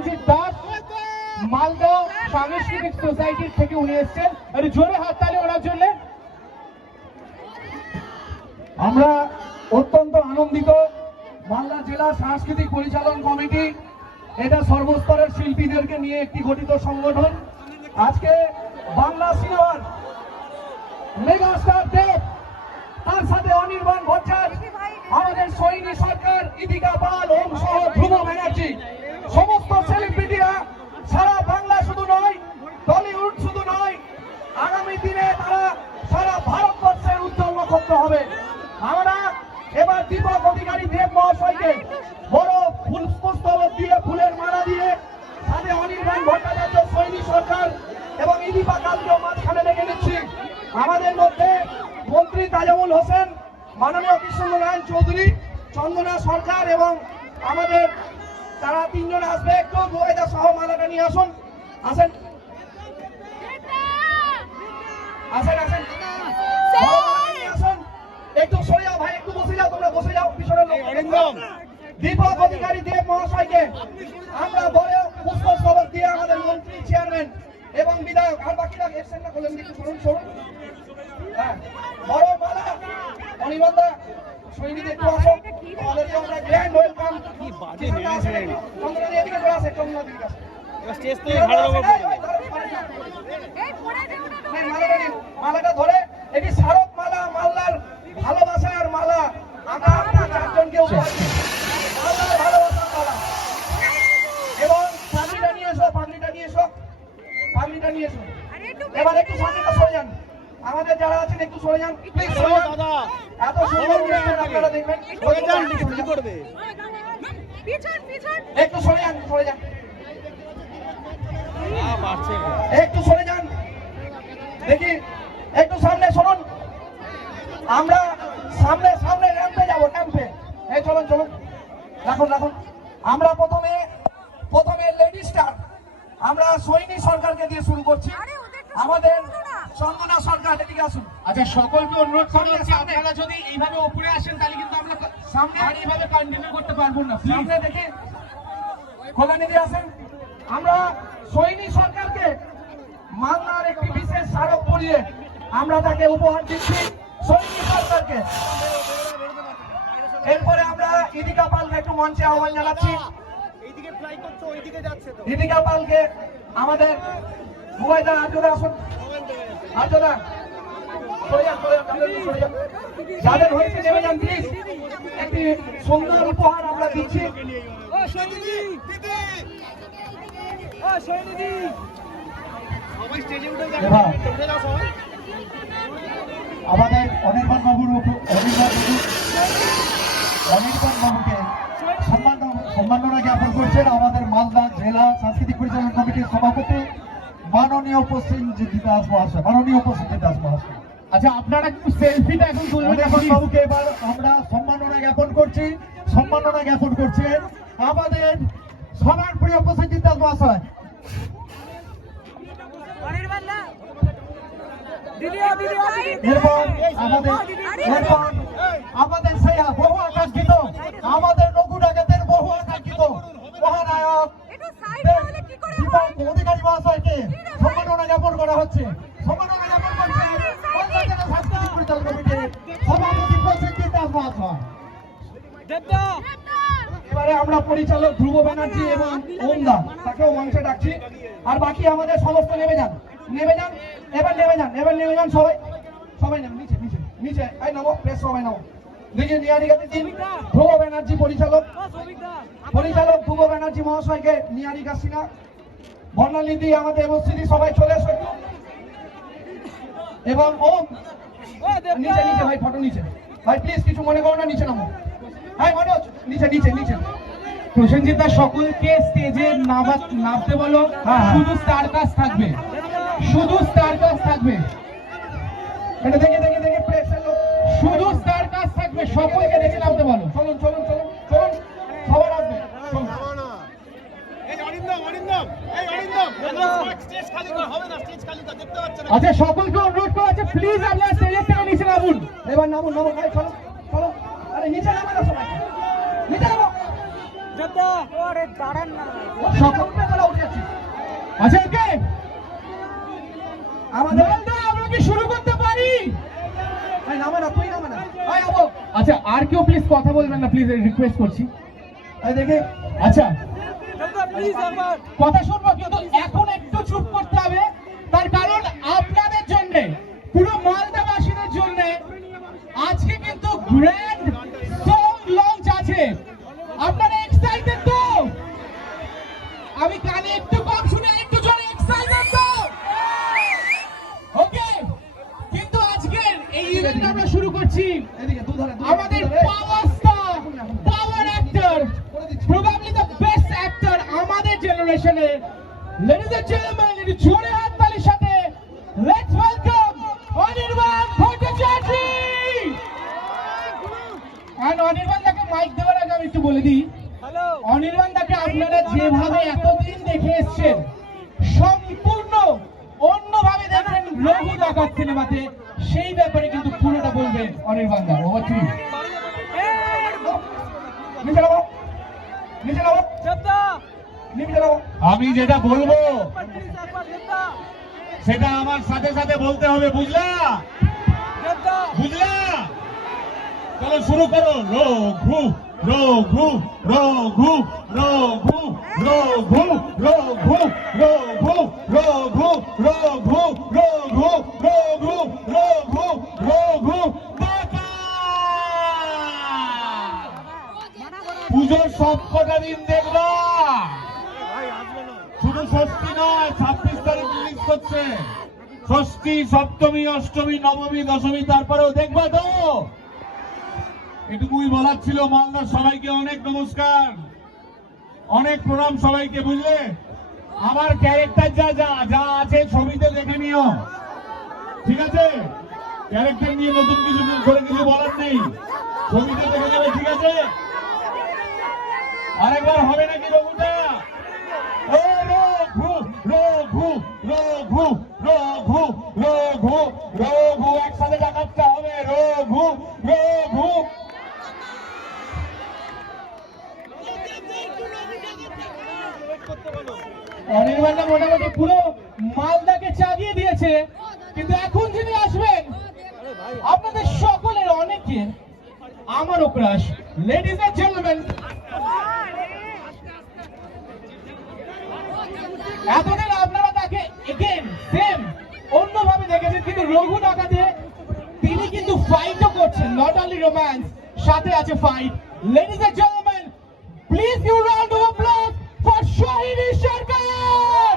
প্রসেনজিৎ দাস মালদা সাংস্কৃতিক সোসাইটির থেকে উনি এসেছেন। জোরে হাততালি ওনার জন্য। আমরা অত্যন্ত আনন্দিত। মালদা জেলা সাংস্কৃতিক পরিচালন কমিটি, এটা সর্বস্তরের শিল্পীদেরকে নিয়ে একটি গঠিত সংগঠন। আজকে বাংলা সিনেমার মেগাস্টার দেব, তার সাথে অনির্বাণ ভট্টাচার্য, আমাদের সৈনী সরকার, ইদিকা পাল, ওম সহ ধ্রুব ব্যানার্জি, সমস্ত সেলিব্রিটিরা সারা বাংলা শুধু নয়, টলিউড শুধু নয়, আগামী দিনে তারা সারা ভারতবর্ষের উজ্জ্বল নক্ষত্র হবে। আমরা এবার দীপক অধিকারী দেব মহাশয়কে বড় পুষ্পস্তবক দিয়ে, ফুলের মালা দিয়ে, সাথে অনির্বাণ ভট্টাচার্য, সৈনী সরকার এবং ইদিকা পালকেও মাঝখানে রেখে নিচ্ছি। আমাদের মধ্যে মন্ত্রী তাজামুল হোসেন, মাননীয় কৃষ্ণনারায়ণ চৌধুরী, চন্দনা সরকার এবং আমাদের তারা তিনজন আসবে। একটু গোয়েদা সহ মালাটা নিয়ে আসুন। আসেন আসেন আসেন আসুন। একটু সরে যাও ভাই, একটু বসে যাও, তোমরা বসে যাও পিছনের লোক। দীপক অধিকারী দেব মহাশয়কে আমরা বড় পুষ্পস্তবক দিয়ে আমাদের মন্ত্রী, চেয়ারম্যান এবং বিধায়ক, আর বাকিরা এসছেন না বলেন, একটু সরুন সরুন। হ্যাঁ, বড় মালা অনির্বাণদা সৈনিক একটু আসো, আমাদেরকে আমরা গ্র্যান্ড ওয়েলকাম। চন্দ্রনা এদিকে চলে আসে, চন্দ্রনা দিকে আসে। মালাটা ধরে, এটি স্মারক মালা, মাল্লার ভালোবাসার মালা। আমরা আপনার চারজনকে মাল্লার ভালোবাসার মালা এবং পাগড়িটা নিয়ে এসো, পাগড়িটা নিয়ে এসো, পাগড়িটা নিয়ে এসো। এবার একটু সামনেটা সরে যান, আমাদের যারা আছেন একটু সরে যান প্লিজ। এত সুন্দর আপনারা দেখবেন, একটু সরে যান, সরে যান, একটু সরে যান দেখি, একটু সামনে শুনুন। আমরা সামনে সামনে র্যাম্পে যাবো, র্যাম্পে। এই চলুন চলুন, রাখুন রাখুন। আমরা প্রথমে লেডি স্টার, আমরা সৈনী সরকারকে দিয়ে শুরু করছি। আমাদের চন্দনা সরকার এদিকে আসুন। আচ্ছা, সকলকে অনুরোধ করা হচ্ছে আপনারা যদি এইভাবে উপরে আসেন তাহলে কিন্তু আমরা সামনে আর এইভাবে কন্টিনিউ করতে পারবো না। সামনে দেখি কল্যাণীদি আসেন। আমরা সৈনী সরকারকে মালদার একটি বিশেষ স্মারক পরিয়ে আমরা তাকে উপহার দিচ্ছি, সৈনী সরকারকে। এরপরে আমরা ইদিকা পালকে একটু মঞ্চে আহ্বান জানাচ্ছি। ইদিকা পালকে আমাদের মুবাইদা আর্যদা আসুন। আর্যদা যাদের হয়েছে নেমে যান প্লিজ। একটি সুন্দর উপহার আমরা দিচ্ছি। আমাদের অনির্বাণ বাবুকে সম্মাননা জ্ঞাপন করছেন আমাদের মালদা জেলা সাংস্কৃতিক পরিচালন কমিটির সভাপতি মাননীয় প্রসেনজিৎ দাস মহাশয়, মাননীয় প্রসেনজিৎ দাস মহাশয়। আচ্ছা, আপনারা একটু সেলফিটা এখন তুলবেন। অনির্বাণ বাবুকে এবার আমরা সম্মাননা জ্ঞাপন করছি। সম্মাননা জ্ঞাপন করছেন আমাদের সবার প্রিয় প্রসেনজিৎ দাস মহাশয়। এরপর আমাদের সেই বহু আকাঙ্ক্ষিত, আমাদের রঘু ডাকাতের বহু আকাঙ্ক্ষিত মহানায়ক দীপক অধিকারী মহাশয়কে সম্মাননা জ্ঞাপন করা হচ্ছে। সম্মাননা জ্ঞাপন করছে সাংস্কৃতিক পরিচালন কমিটির সভাপতি প্রসেনজিৎ দাস মহাশয়। এবারে আমরা পরিচালক ধ্রুব ব্যানার্জি এবং ওমদা তাকেও মঞ্চে ডাকছি। আর বাকি আমাদের সমস্ত নেমে যান, নেমে যান, এবার নেমে যান, এবার নেমে যান সবাই, সবাই নেমে নিচে নিচে নিচে। এই নামো প্রেস, সবাই নামো। দেখি নিয়ারিকাতে দিন ধ্রুব ব্যানার্জি পরিচালক ধ্রুব ব্যানার্জি মহাশয়কে নিয়ারিকা সিনা, বর্ণালীদি আমাদের উপস্থিতি সবাই চলে এসো এবং ওম নিচে নিচে ভাই, ফটো নিচে ভাই প্লিজ, কিছু মনে করো না, নিচে নামো। হ্যাঁ মনোজ নিচে নিচে নিচে। প্রসেনজিৎ দা সকলকে স্টেজে নামতে বলো। শুধু স্টার কাস্ট থাকবে, শুধু স্টার কাস্ট থাকবে। এটা দেখে দেখে দেখে প্রেসের লোক, শুধু স্টার কাস্ট থাকবে, সকলকে দেখে নামতে বলো। চলুন চলুন চলুন চলুন, সবার আসবে। আচ্ছা, সকলকে অনুরোধ করা হচ্ছে প্লিজ আপনারা স্টেজের থেকে নিচে নামুন। এবার নামুন নামুন, চলো চলো। আরে নিচে নামো না সবাই, নিচে নামো। আচ্ছা ওকে আমাদের আমরা কি শুরু করতে পারি? নামে না, তুই নামে না, আয় আবো। আচ্ছা আর কেউ প্লিজ কথা বলবেন না, প্লিজ রিকোয়েস্ট করছি। এই দেখে আচ্ছা কথা শুনবো কিন্তু এখন একটু চুপ করতে হবে, তার কারণ আপনাদের জন্য, পুরো মালদাবাসীদের জন্য আজকে কিন্তু গ্র্যান্ড সং লঞ্চ আছে। আপনারা এক্সাইটেড তো? আমি কানে একটু কম শুনে একটু জোরে এক্সাইটেড তো? ওকে, কিন্তু আজকের এই ইভেন্ট আমরা শুরু করছি এদিকে তুই ধরে আমাদের পাওয়ার star, power actor, probably the best actor আমাদের জেনারেশনের। লেডিজ এন্ড জেন্টলম্যান, একটু জোরে হাততালির সাথে লেটস ওয়েলকাম অনির্বাণ ভট্টাচার্য। আর অনির্বাণ দাকে মাইক দেওয়ার আগে আমি একটু বলে দিই, অনির্বাণ দাকে আপনারা যেভাবে এতদিন দেখে এসছেন, সম্পূর্ণ অন্যভাবে দেখবেন রঘু ডাকাত সিনেমাতে, সেই ব্যাপারে কিন্তু পুরোটা বলবেন Anirban da. Over to you. নিচে নামো, নিচে নামো, নিচে নামো। আমি যেটা বলবো সেটা আমার সাথে সাথে বলতে হবে, বুঝলা? বুঝলা? চলো শুরু করো। রঘু রঘু রঘু রঘু রঘু রঘু রঘু রঘু রঘু রঘু রঘু রঘু রঘু পুজোর সব কটা দিন দেখবা, শুধু ষষ্ঠী নয়, 26 তারিখ রিলিজ করছে। ষষ্ঠী, সপ্তমী, অষ্টমী, নবমী, দশমী, তারপরেও দেখবা তো? এটুকুই বলার ছিল। মালদার সবাইকে অনেক নমস্কার, অনেক প্রণাম সবাইকে, বুঝলে? আমার ক্যারেক্টার যা যা যা আছে ছবিতে দেখে নিও, ঠিক আছে? ক্যারেক্টার নিয়ে নতুন কিছু করে কিছু বলার নেই, ছবিতে দেখে যাবে, ঠিক আছে? আরেকবার হবে নাকি রঘুটা? ও রঘু রঘু রঘু রঘু রঘু রঘু একসাথে ডাকাতটা হবে। রঘু রঘু অনির্বাণদা মোটামুটি পুরো মালদাকে চাগিয়ে দিয়েছে, কিন্তু এখন যিনি আসবেন আপনাদের সকলের অনেকের, আমারও ক্রাশ। লেডিজ এন্ড জেন্টলম্যান, এতদিন আপনারা তাকে এগেন সেম অন্যভাবে দেখেছেন, কিন্তু রঘু ডাকাতে তিনি কিন্তু ফাইটও করছেন, নট অনলি রোম্যান্স, সাথে আছে fight. Ladies and gentleman, please give round of applause for Sohini Sarkar.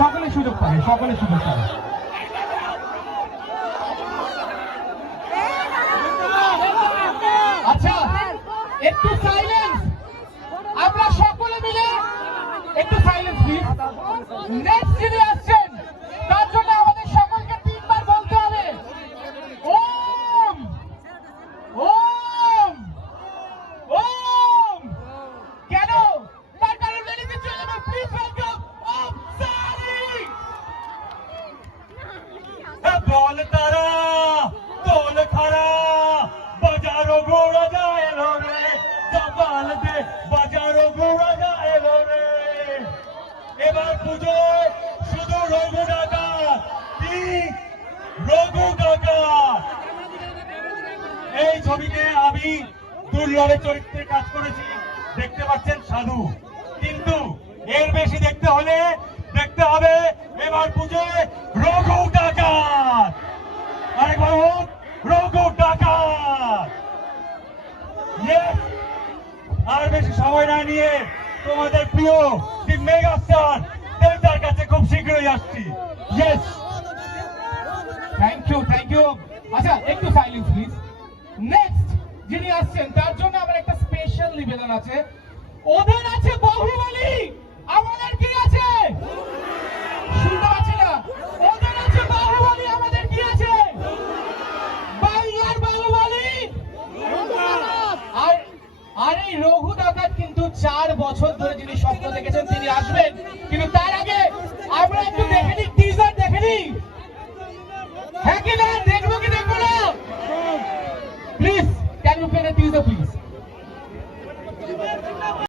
সকলে সুযোগ পাবে, সকলে সুযোগ পাবে। আচ্ছা একটু সাইলেন্স, আমরা সকলে মিলে একটু সাইলেন্স প্লিজ। নেক্সট যিনি আসছেন তার জন্য আমাদের সকলকে তিনবার বলতে হবে ওম ওম ওম। কেন? তার কারণ ladies and gentleman, please welcome Om সারি। বল তারা, দোল খারা, বাজারো বাজতে বাজারও গৌরাজা এলো রে। এবার পুজোয় শুধু রঘু ডাকাত, কি রঘু ডাকাত। এই ছবিতে আমি দুর্লভের চরিত্রে কাজ করেছি, দেখতে পাচ্ছেন সাধু, কিন্তু এর বেশি দেখতে হলে দেখতে হবে এবার পুজোয় রঘু ডাকাত। আরেকবার হোক, রঘু ডাকাত। Yes! আর বেশি সময় না নিয়ে তোমাদের প্রিয় দি মেগা স্টার দেবদার কাছে খুব শীঘ্রই আসছি। Yes! Thank you. আচ্ছা একটু সাইলেন্স প্লিজ। নেক্সট যিনি আসছেন তার জন্য আমার একটা স্পেশাল নিবেদন আছে। ওদের আছে বাহুবলী, আমাদের কি আছে? শুনতে পাচ্ছি না। ওদের আছে বাহুবলী, আমাদের কি আছে? বাংলার বাহুবলী। আর এই রঘু ডাকাত কিন্তু 4 বছর ধরে যিনি স্বপ্ন দেখেছেন তিনি আসবেন, কিন্তু তার আগে আমরা একটু দেখে নিই, টিজার দেখে নিই। হ্যাঁ কি না, দেখবো কি দেখবো না? Please can you play the teaser please?